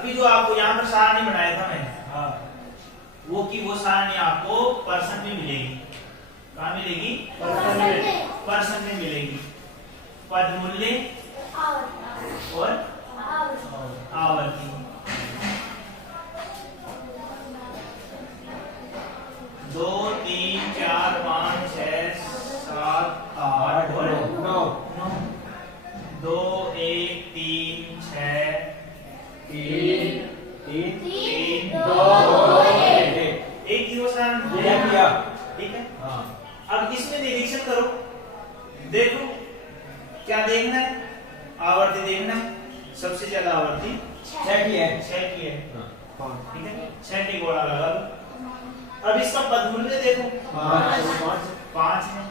अभी जो आपको यहाँ पर सारणी बनाया था मैंने, हाँ वो सारणी आपको पर्सन में मिलेगी। कहाँ मिलेगी? पर्सन में मिलेगी। पद मूल्य और आवर्ती। दो, तीन, चार, पाँच, छह, सात, आठ और 9 दो, एक, तीन, छह, 3 तीन, 2 एक दिवस किया। ठीक है। हाँ अब इसमें निरीक्षण करो, देखो क्या देखना है, आवर्ती देखना है। सबसे ज्यादा आवर्ती 6 की है। 6 की है, हाँ ठीक है। 6 के गोला लगा दो। अब इसका पद मूल्य देखो, 5 है।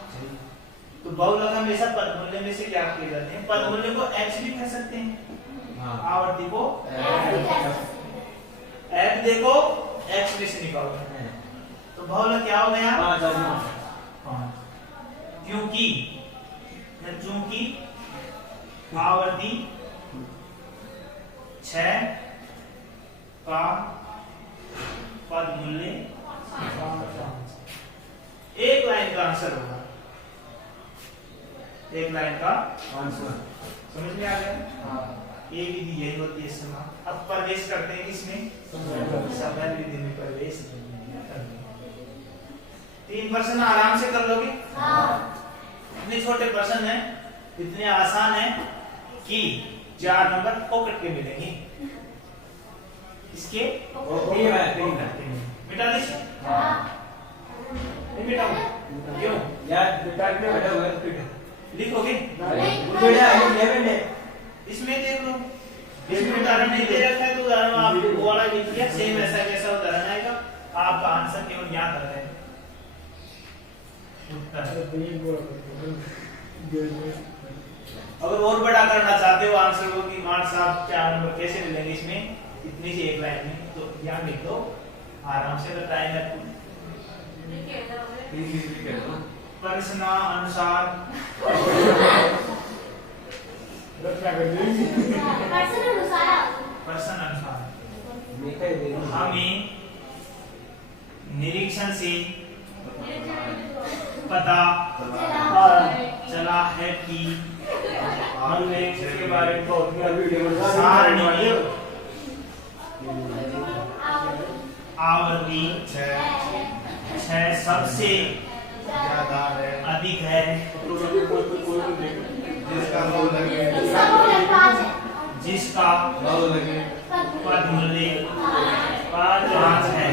तो बहुलक हमेशा पद मूल्य में से क्या किए जाते हैं? पद मूल्य को x भी कह सकते हैं, आवर्ती को f देखो x में से निकालो। तो बहुलक क्या हो गया? 5। क्योंकि आवर्ती 6 का पद मूल्य 5। एक लाइन का आंसर होगा, एक लाइन का आंसर। समझ में आ गया? ये विधि यही होती है समा। अब प्रवेश करते हैं किसमें? समय विधि में प्रवेश। 3 प्रश्न आराम से कर लोगे। इतने छोटे प्रश्न हैं, इतने आसान है कि 4 नंबर पॉकेट के मिलेंगे। इसके मिटा दीजिए। नहीं मिटाऊं? क्यों? लिखोगे? इसमें देख लो, इसमें उदाहरण नहीं दे रखा है तो उदाहरण आप वो वाला लिख दिया, सेम ऐसा कैसा उदाहरण आएगा, आपका आंसर केवल याद रखना है। अगर और बड़ा करना चाहते हो आंसर को कि मान साहब 4 नंबर कैसे मिलेंगे इसमें, इतनी सी एक लाइन में, तो यहाँ लिख दो आराम से। बताएं प्रश्नानुसार हमें निरीक्षण से पता चला है कि हमने इसके बारे में सारणी आवर्ती 6 सबसे अधिक है, जिसका पद मूल्य 5 है।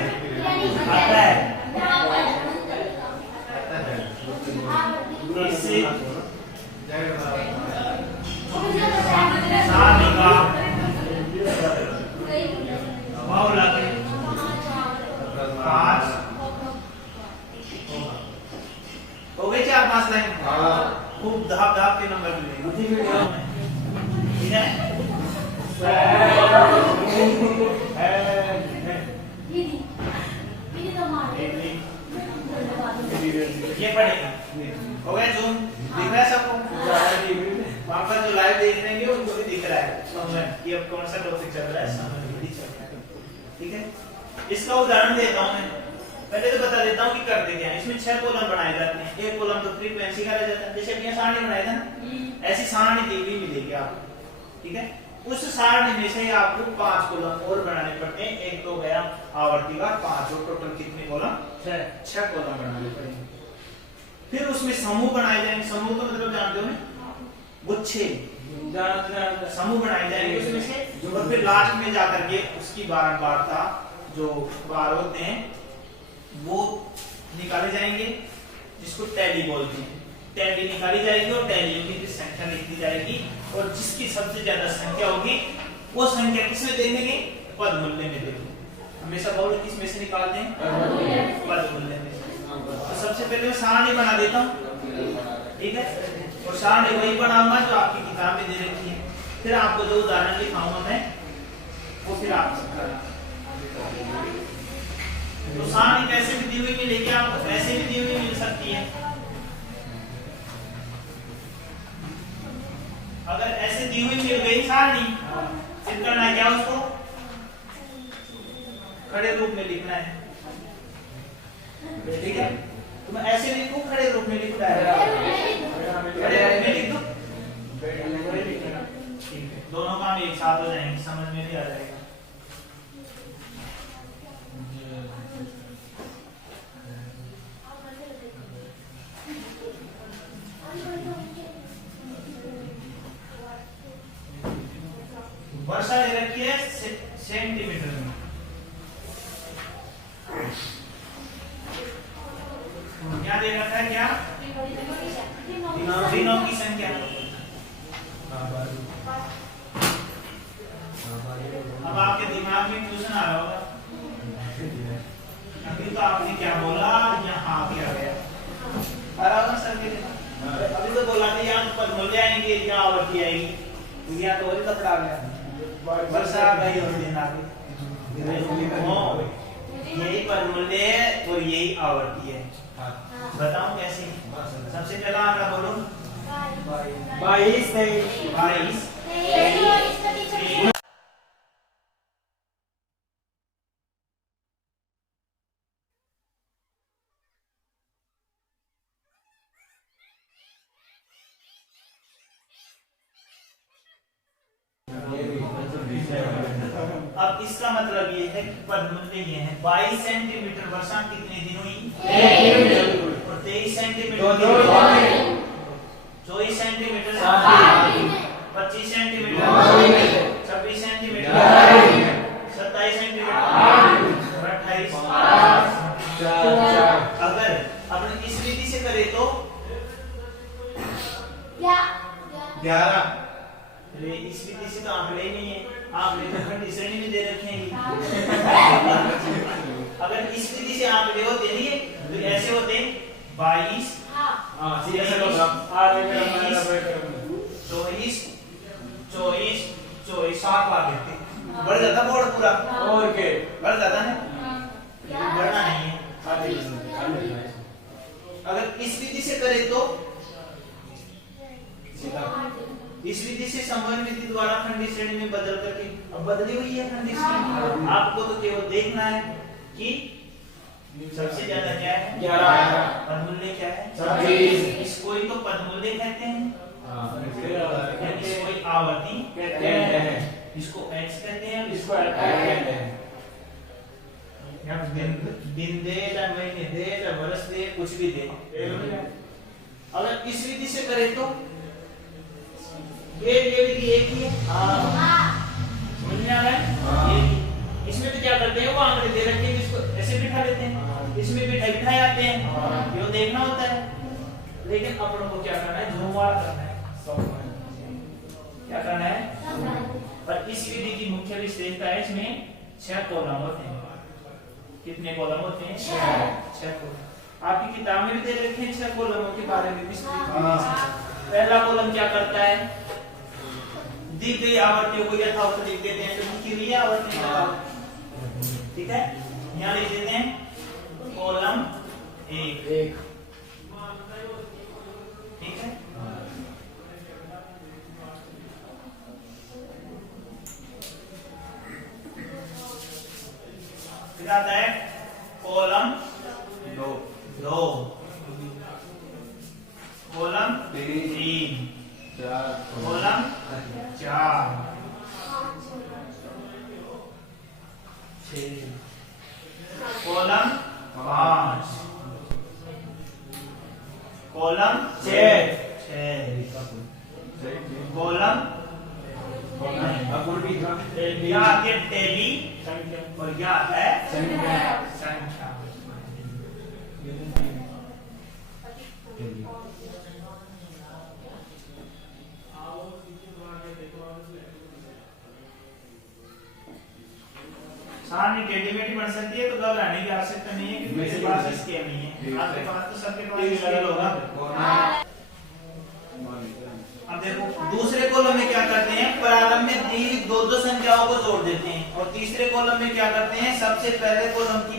अतः इससे सारणी का बहुलक 5 हो गए। 4-5 लाइन खूब धाप के नंबर मिलेंगे, ठीक है। ये पढ़ेगा, हो गया। जूम दिख रहा है सबको? वहाँ पर जो लाइव देख रहे हैं उनको भी दिख रहा है कि अब कौन सा टॉपिक चल रहा है, समझ में चल रहा है, ठीक है। इसका उदाहरण देता हूँ मैं, पहले तो बता देता हूँ कि करते क्या है। इसमें 6 कॉलम बनाए जाते हैं, एक कॉलम तो फ्रीक्वेंसी का रह जाता है, जैसे अपनी सारणी बनाया था ना, ऐसी सारणी दी हुई मिलेगी आपको, ठीक है। उस सारणी में से आपको 5 कॉलम और बनाने पड़ते हैं। एक तो गया आवर्ती का 5, और टोटल कितने कॉलम? 6 कॉलम बनाने पड़ेंगे। फिर उसमें समूह बनाए जाएंगे। समूह का मतलब जानते हो ना, गुच्छे समूह बनाए जाएंगे उसमें से, और फिर लास्ट में जाकर के उसकी बारंबारता जो बार होते हैं वो निकाले जाएंगे, जिसको टैली बोलते हैं। टैली निकाली जाएगी और टैलियों की संख्या लिखी जाएगी, और जिसकी सबसे ज्यादा संख्या होगी वो संख्या किसमें देंगे? पद मूल्य में देंगे। हमेशा बहुलक किस में से निकालते हैं? पद मूल्य में। तो सबसे पहले मैं सारणी बना देता हूँ, ठीक है। और सारणी वही बनाऊंगा जो आपकी किताब में दे रखी है। फिर आपको जो उदाहरण दिखाऊंगा मैं वो फिर आप करना। तो सारणी कैसे भी दी हुई मिलेगी आपको, ऐसे भी दी हुई मिल सकती है। अगर ऐसे दी हुई मिल गई सारणी, फिर करना क्या उसको? खड़े रूप में लिखना है, ठीक है। तो मैं ऐसे लिखूं, खड़े रूप में लिखूं, डायरेक्ट खड़े रूप में लिख दूं, ठीक है। दोनों काम एक साथ हो जाएंगे, समझ में भी आ जाएगा। वर्षा दे रखी है सेंटीमीटर में, क्या दे रखा है, क्या दिनों की संख्या। अब आपके दिमाग में क्वेश्चन आ रहा होगा, अभी तो आपने क्या बोला, यहाँ क्या गया, आ रहा होगा सर के दिमाग। अभी तो बोला था यहाँ पदमूल्य आएंगे या आवर्ती आएगी, यहाँ तो वही कपड़ा आ गया, वर्षा आ गई और दिन आ गई। यही पदमूल्य है और यही आवर्ती है। बताऊं कैसे? सबसे पहला आंकड़ा बोलो, 22 अब इसका मतलब ये है कि पदमूल्य ये है 22 सेंटीमीटर वर्षा कितने दिन हुई, और 23 centimetre 24 centimetre 25 centimetre 26 centimetre 27 centimetre 28। अगर अपने इस विधि से करें तो 11। इस विधि से तो आंकड़े नहीं है, आंकड़े तो खंड श्रेणी में दे रखे हैं। अगर इस विधि से आंकड़े होते नहीं है तो ऐसे होते 22 24 7 बार देते, बढ़ जाता बोर्ड पूरा, और के बढ़ जाता है, बढ़ना नहीं है। अगर इस विधि से करें तो इस विधि से समवन विधि द्वारा खंडी श्रेणी में बदल करके, अब बदली हुई है खंडी श्रेणी, आपको तो केवल देखना है कि सबसे ज्यादा क्या है, 11, पदमूल्य क्या है, 26। इसको ही तो पदमूल्य कहते हैं, इसको ही आवर्ती कहते हैं, इसको x कहते हैं, इसको कहते हैं। दिन दे या महीने दे या वर्ष दे, कुछ भी दे। अगर इस विधि से करें तो ये विधि एक ही है, समझ में आ रहा है? ये इसमें तो क्या करते हैं, वो आंकड़े दे रखे हैं, इसको ऐसे बिठा लेते हैं, इसमें बिठा जाते हैं, ये देखना होता है। लेकिन अपनों को क्या करना है, झूमवार करना है, क्या करना है। और इस विधि की मुख्य विशेषता है, इसमें 6 कॉलम होते हैं। कितने कॉलम होते हैं? 6 कॉलम। आपकी किताब में भी दे रखे हैं 6 कॉलमों के बारे में विस्तृत। पहला कॉलम क्या करता है, दी गई आवर्तियों को यथावत लिख देते हैं, तो लिखी हुई है आवर्ती यथावत, ठीक है। यहाँ लिख देते हैं कॉलम 1, ठीक है। फिर आता है column 2, column 3, column 4, 6, column 5, column 6, column यह आती है टेली और यह आता है संख्या। सामने टेढ़ी-मेढ़ी बन सकती है, तो घबराने की आवश्यकता नहीं है, क्योंकि मेरे पास स्केल नहीं है, आपके पास तो सबके पास स्केल होगा। अब देखो दूसरे कॉलम में क्या करते हैं, प्रारंभ में दी 2-2 संख्याओं को जोड़ देते हैं, और तीसरे कॉलम में क्या करते हैं, सबसे पहले कॉलम की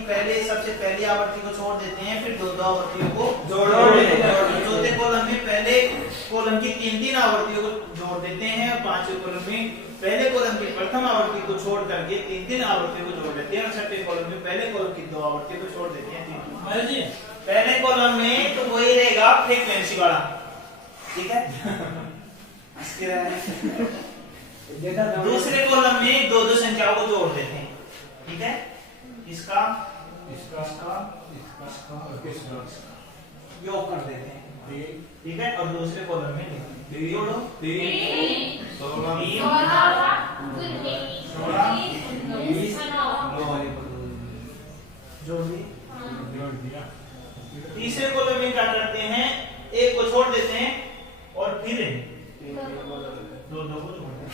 सबसे पहली आवर्ती को छोड़ देते हैं, फिर 2-2 आवर्तियों को जोड़ देते हैं। चौथे कॉलम में पहले कॉलम की 3-3 आवर्तियों को जोड़ देते हैं, और 5वें कॉलम में पहले कॉलम की प्रथम आवर्ती को छोड़ करके तीन आवर्ती को जोड़ देते हैं और छठे कॉलम में पहले कॉलम की 2 आवर्ती को छोड़ देते हैं 3 जी। पहले कॉलम में तो वही रहेगा फ्रीक्वेंसी वाला, ठीक है। दूसरे कॉलम में दो संख्याओं को जोड़ देते हैं, ठीक है। इसका योग कर देते हैं, ठीक है। और दूसरे कॉलम में जोड़ो 3 16 जोड़ दिया। तीसरे कॉलम में क्या करते हैं, एक को छोड़ देते हैं और फिर दो को जोड़ते हैं।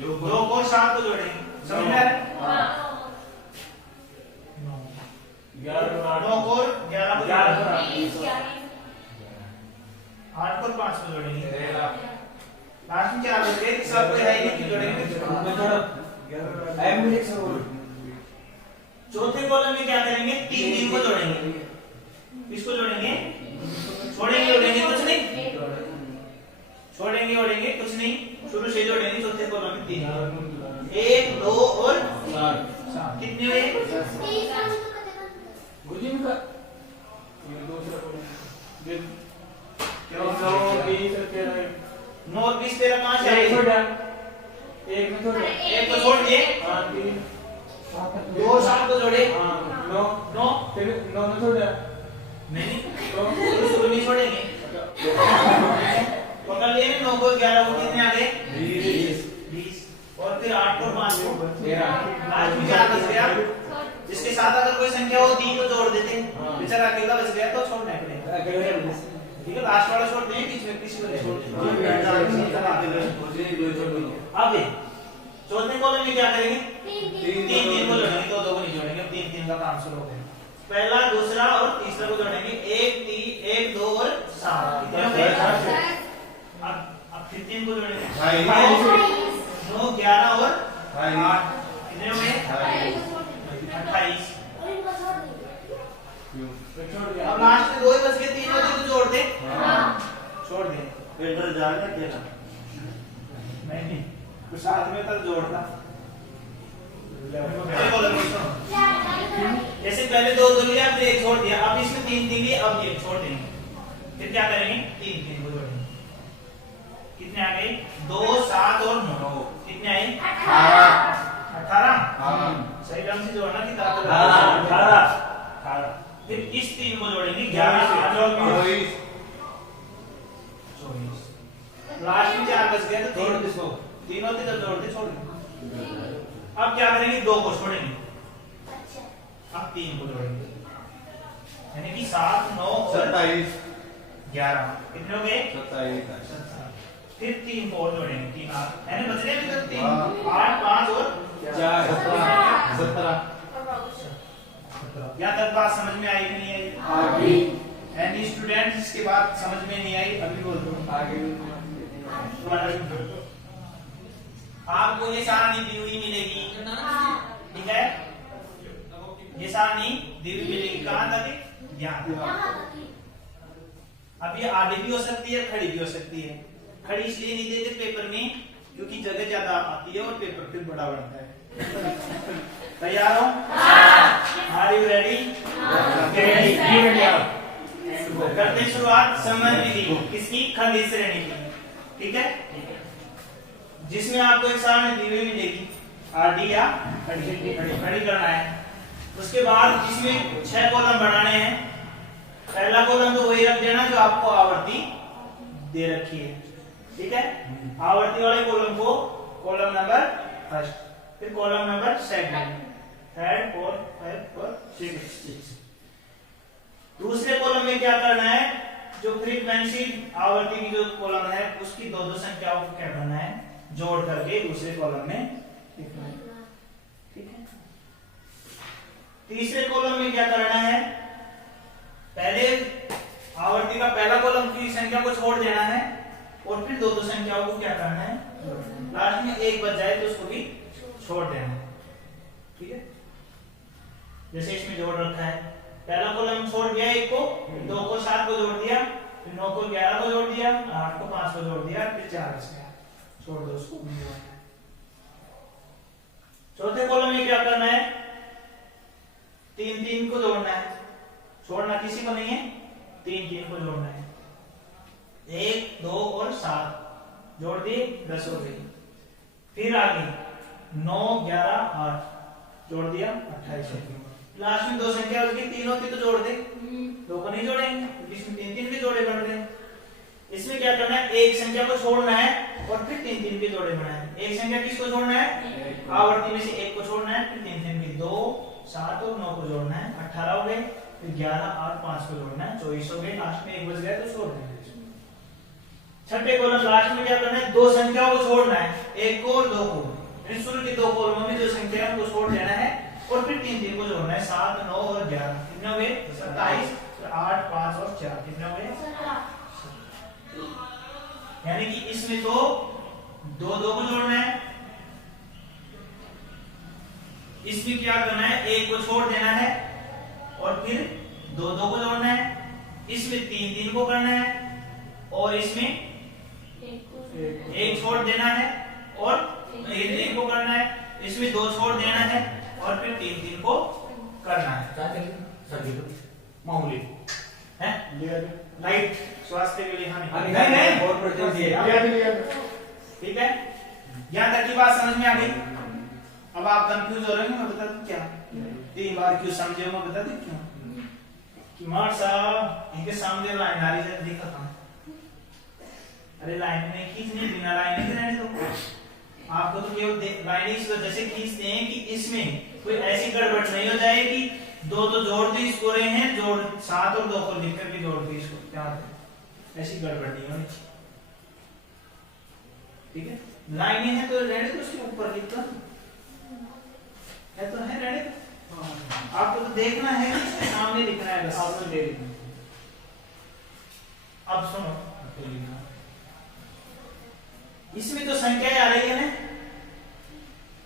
2 को 7 को जोड़ेंगे, समझ में आ रहा है? 9 को 11 को जोड़ेंगे, 8 को 5 को जोड़ेंगे, लास्ट में क्या बचेगा? सब को है ही जोड़ेंगे। चौथे कॉलम में क्या करेंगे, 3 को जोड़ेंगे। किसको जोड़ेंगे? छोड़ेंगे कुछ नहीं, छोड़ेंगे कुछ नहीं, शुरू से जोड़ेंगे। चौथे कॉलम में 3, 1 2 और 7 कितने हुए? 9 और 20 13 कहां से आए? एक को छोड़ दिए, 2 और 7 को जोड़े, 9 फिर 9 में छोड़ दिया नहीं, तो शुरू में छोड़ेंगे। पकड़ लिए 9 को 11 को कितने आ गए? 20 और फिर 8 को 5 को 13, लास्ट में क्या बच गया? जिसके साथ अगर कोई संख्या होती तो जोड़ देते, बेचारा अकेला बच गया तो छोड़ना पड़ेगा, ठीक है। लास्ट वाला छोड़ दें, बीच में किसी को नहीं छोड़ते। अब चौथे कॉलम में क्या करेंगे? 3 को जोड़ेंगे, 2 को नहीं जोड़ेंगे, 3 का काम शुरू हो गया। पहला दूसरा और तीसरा को जोड़ेंगे, 1 2 और 7 कितने हो गए? अब फिर 3 को जोड़ेंगे, 9 11 और 8 कितने हो गए? 28। अब लास्ट में 2 ही बच गए, 3 होते तो जोड़ दे, छोड़ दे, फिल्टर जाएगा तेरा नहीं, कुछ साथ में तो जोड़ता। जैसे पहले 2 लिया, फिर 1 छोड़ दिया, अब इसमें 3 लिए, अब 1 छोड़ देंगे, फिर क्या करेंगे? 3 को जोड़ेंगे, कितने आ गए? 2 7 और 9 कितने आए? 18। सही ढंग से जोड़ना कि 18। फिर इस 3 को जोड़ेंगे, 11 24। लास्ट में 4 बच गया तो 3 होते जब जोड़ते छोड़ देंगे। अब क्या करेंगे? 2 को छोड़ेंगे, अब 3 को जोड़ेंगे, यानी कि 7 9 और 11 कितने हो गए? 27। फिर 3 को और जोड़ेंगे, 3 8 यानी बच रहे अभी तक 3 8 5 और 4 17। यहाँ तक बात समझ में आई कि नहीं आई? एनी स्टूडेंट जिसके बात समझ में नहीं आई अभी बोल दो। आपको ये सारणी दी हुई मिलेगी, ठीक है। ये सारणी दी हुई मिलेगी, कहाँ तक? यहाँ। अब ये आधी भी हो सकती है, खड़ी भी हो सकती है। खड़ी इसलिए नहीं देते पेपर में क्योंकि जगह ज्यादा आती है और पेपर फिर बड़ा बनता है। तैयार हो? Are you ready? करते शुरुआत समन विधि किसकी? खंडित श्रेणी की, ठीक है। जिसमें आपको एक सारणी दी हुई मिलेगी, आधी या खड़ी करना है। उसके बाद जिसमें 6 कॉलम बनाने हैं। पहला कॉलम तो वही रख देना जो आपको आवर्ती दे रखी है, ठीक है। आवर्ती वाले कॉलम को कॉलम नंबर फर्स्ट, फिर column number second, third fourth fifth और सिक्स्थ। दूसरे कॉलम में क्या करना है? जो फ्रीक्वेंसी आवर्ती की जो कॉलम है उसकी 2 संख्याओं को क्या करना है? जोड़ करके दूसरे कॉलम में लिखना है, ठीक है। तीसरे कॉलम में क्या करना है? पहले आवर्ती का पहला कॉलम की संख्या को छोड़ देना है और फिर 2 संख्याओं को क्या करना है? लास्ट में 1 बच जाए तो उसको भी छोड़ देना है, ठीक है। जैसे इसमें जोड़ रखा है पहला कॉलम छोड़ दिया 1 को, 2 को 7 को जोड़ दिया, फिर 9 को 11 को जोड़ दिया, 8 को 5 को जोड़ दिया, फिर 4 इसमें छोड़ दो उसको। चौथे कॉलम में क्या करना है, 3 3 को जोड़ना है, छोड़ना किसी को नहीं है, 3 3 को जोड़ना है। 1 2 और 7 जोड़ दिए 10 हो गई। फिर आगे 9 11 8 जोड़ दिया 28 हो गई। लास्ट में 2 संख्या उसकी 3 होती तो जोड़ दे, 2 को नहीं जोड़ेंगे क्योंकि इसमें 3 3 के जोड़े बन रहे हैं। इसमें क्या करना है, एक संख्या को छोड़ना है और फिर 3 3 के जोड़े बनाए। एक संख्या किसको छोड़ना है, आवर्ती में से 1 को छोड़ना है, फिर 3 3 के 2 7 और 9 को जोड़ना है, 18 हो गए, फिर 11 8 5 को जोड़ना है, 24 हो गए। लास्ट में 1 बच गया तो छोड़ देंगे। छठे कॉलम लास्ट में क्या करना है, 2 संख्याओं को छोड़ना है, 1 को और 2 को। शुरू के 2 कॉलमों में 2 संख्या को छोड़ देना है और फिर 3 3 को जोड़ना है, 7 9 और 11 कितने हुए 27, 8 5 और 4 कितने हुए 17। यानी कि इसमें तो 2 2 को जोड़ना है, इसमें क्या करना है, 1 को छोड़ देना है और फिर 2 2 को जोड़ना है, इसमें 3 3 को करना है और इसमें 1 छोड़ देना है और 1 को करना है, इसमें 2 छोड़ देना है और फिर 3 3 को करना है। मामूली है लाइट स्वास्थ्य के लिए हानि नहीं बहुत बढ़िया दिए। ठीक है, यहाँ तक की बात समझ में आ गई। अब आप कंफ्यूज हो रहे हैं, मैं बता दूं क्या 3 बार क्यों समझे, मैं बता दूं क्यों कि मार साहब इनके सामने लाइन आ रही है, देखा था अरे लाइन में खींचने बिना लाइन नहीं रहने दो। आपको तो केवल लाइन इस वजह से खींचते हैं कि इसमें कोई ऐसी गड़बड़ नहीं हो जाए कि 2 तो जोड़ दे इसको रहे हैं, जोड़ 7 और 2 को लिख करके जोड़ दे इसको, क्या ऐसी गड़बड़ नहीं होनी चाहिए। ठीक है, लाइनें हैं तो रहने दो, उसके ऊपर लिख दो है तो है रहने दो। आपको तो देखना है कि इसके सामने लिखना है बस, आपने ले लिखना। अब सुनो, इसमें तो संख्याएं आ रही है ना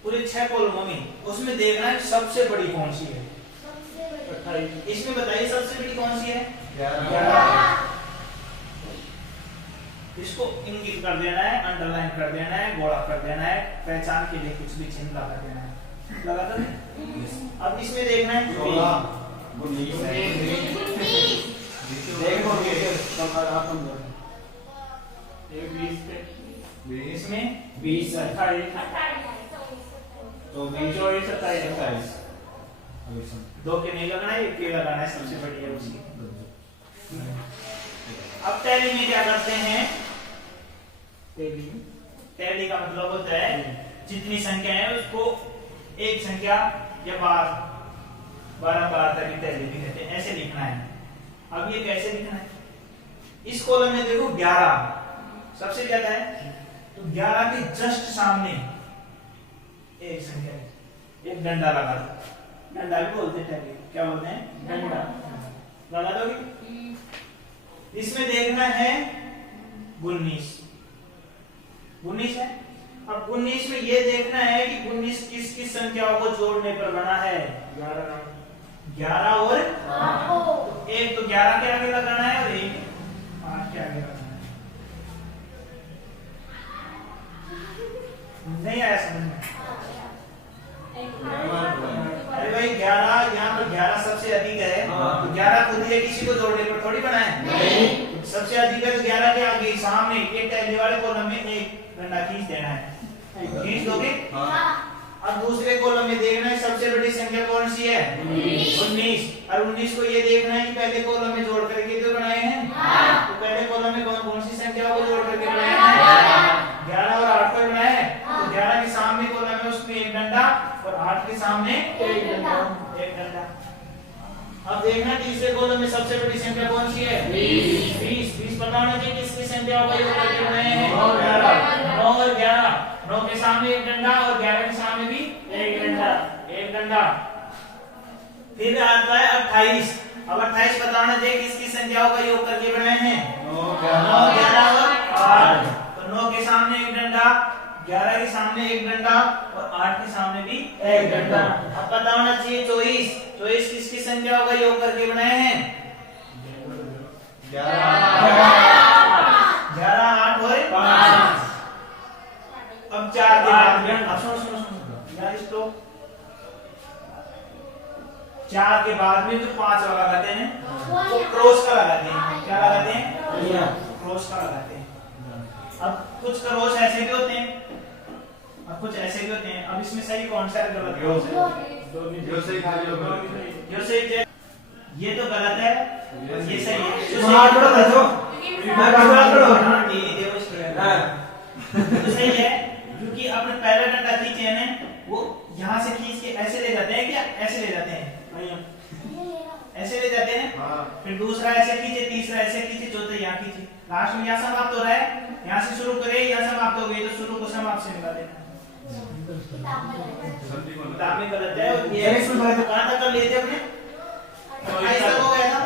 पूरे 6 कॉलमों में, उसमें देखना है सबसे बड़ी कौन सी है। 28। इसमें बताइए सबसे बड़ी कौन सी है, 11। इसको इंगित कर देना है, अंडरलाइन कर देना है, गोला कर देना है, पहचान के लिए कुछ भी चिन्ह लगा देना है, लगा दो। अब इसमें देखना है 20 इसमें 20 28 तो 20 24 27 2 के नहीं लगाना है, 1 के लगाना है, सबसे बड़ी है उसकी। अब टैली में क्या करते हैं, टैली का मतलब होता है जितनी संख्या है उसको एक संख्या या 12 बार तक टैली भी कहते हैं, ऐसे लिखना है। अब ये कैसे लिखना है, इस कॉलम में देखो 11 सबसे ज्यादा है, तो 11 के जस्ट सामने एक संख्या, एक डंडा लगा दो। डंडा भी बोलते हैं, क्या बोलते हैं, डंडा लगा दोगे। इसमें देखना है 19 है। अब 19 में ये देखना है कि 19 किस किस संख्याओं को जोड़ने पर बना है, 11 और 8। तो एक तो 11 के आगे लगाना है और एक 8 के आगे लगाना है। नहीं आया समझ में? अरे भाई 11 यहाँ पर 11 सबसे अधिक है, तो 11 खुद ही किसी को जोड़ने पर थोड़ी बना है, सबसे अधिक है तो 11 के आगे सामने एक टैली वाले कॉलम में एक डंडा खींच देना है, खींच दोगे। अब दूसरे कॉलम में देखना है सबसे बड़ी संख्या कौन सी है, 19। और 19 को ये देखना है कि पहले कॉलम में जोड़ करके तो बनाए हैं, तो पहले कॉलम में कौन कौन सी संख्याओं को जोड़ करके बनाए हैं, 11 और 8 को बनाए हैं। तो 11 के सामने कॉलम में उसमें एक डंडा और 8 के सामने एक डंडा। अब देखना तीसरे कॉलम में सबसे बड़ी संख्या कौन सी है, 20 पता होना चाहिए किसकी संख्याओं का योग करके बनाए हैं, 9 और 11। 9 के सामने एक डंडा और 11 के सामने भी एक डंडा। फिर आता है 28। अब 28 पता होना चाहिए किसकी संख्याओं का योग करके बनाए हैं, 9 11 और 8। तो 9 के सामने एक डंडा, 11 के सामने एक डंडा और 8 के सामने भी एक डंडा। अब पता होना चाहिए 24 तो इस किसकी संख्याओं का योग करके बनाए हैं? 11 8 और 5। अब 4 के बाद अब सुनो यार इसको 4 के बाद में जो 5 वाला लगाते हैं वो क्रॉस का लगाते हैं। क्या लगाते हैं? क्रॉस का लगाते हैं। अब कुछ क्रॉस ऐसे भी होते हैं और कुछ ऐसे भी होते हैं। अब इसमें सही कौन सा है, गलत कौन सा है? जो सही था जो गलत। जो सही है ये तो गलत है और ये सही है। जो हाँ, थोड़ा सा जो तो सही है क्योंकि अपने पहला डंडा खींचे हैं वो यहाँ से खींच के ऐसे ले जाते हैं। क्या ऐसे ले जाते हैं? ऐसे ले जाते हैं। फिर दूसरा ऐसे खींचे, तीसरा ऐसे खींचे, चौथा यहाँ खींचे, लास्ट में यहाँ समाप्त हो रहा है। यहाँ से शुरू करे, यहाँ समाप्त हो गई तो शुरू को समाप्त से मिला देना। किताब में गलत है। ये कहाँ तक कर लिए थे अपने? 28 तक हो गया था।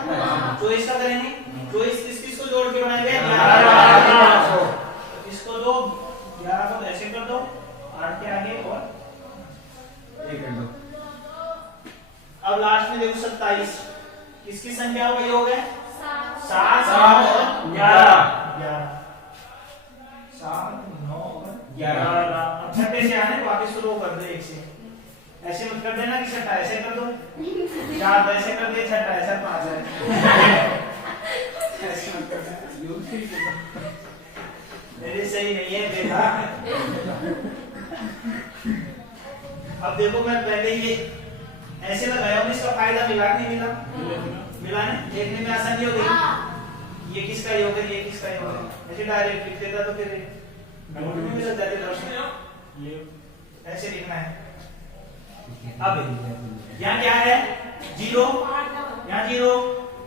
24 का करेंगे। 24 किसको जोड़ के बनाए गए? 11। इसको दो 11 को ऐसे कर दो, 8 के आगे और अब लास्ट में देखो 27 किसकी संख्याओं का योग है? 7 और 11। 7 9 और 11। अब छठे से आने वापस शुरू कर दो 1 से। ऐसे मत कर देना कि छठा ऐसे कर दो, 4 ऐसे कर दे, छठा ऐसा 5 है। ऐसे मत कर देना। मेरी सही नहीं है बेटा। अब देखो मैं पहले ये ऐसे लगाया हूँ, इसका फायदा मिला नहीं मिला? मिला नहीं? देखने में आसानी हो गई। ये किसका योग है, ये किसका योग है? ऐसे डायरेक्ट लिख देता तो फिर नोट में मिल जाते दर्शन। ये ऐसे लिखना है। अब यहाँ क्या है? 0, यहाँ 0,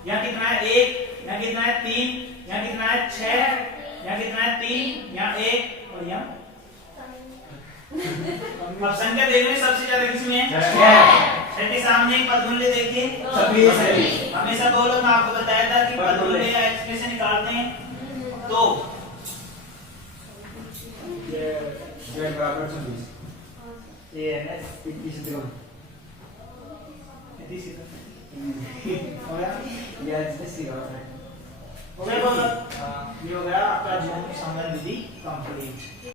यहाँ कितना है? 1, यहाँ कितना है? 3, यहाँ कितना है? 6, यहाँ कितना है? 3, यहाँ 1 और यहाँ। अब संख्या देखने सबसे ज्यादा किसमें है? 6 के सामने एक पदगुल्य देखिए 26। हमेशा बोलो, मैं आपको बताया था कि पदगुल्य या एक्सप्रेशन निकालते हैं तो ये है ना 21 हो गया बोलो। ये हो गया आपका जीवन संबंध विधि कंप्लीट।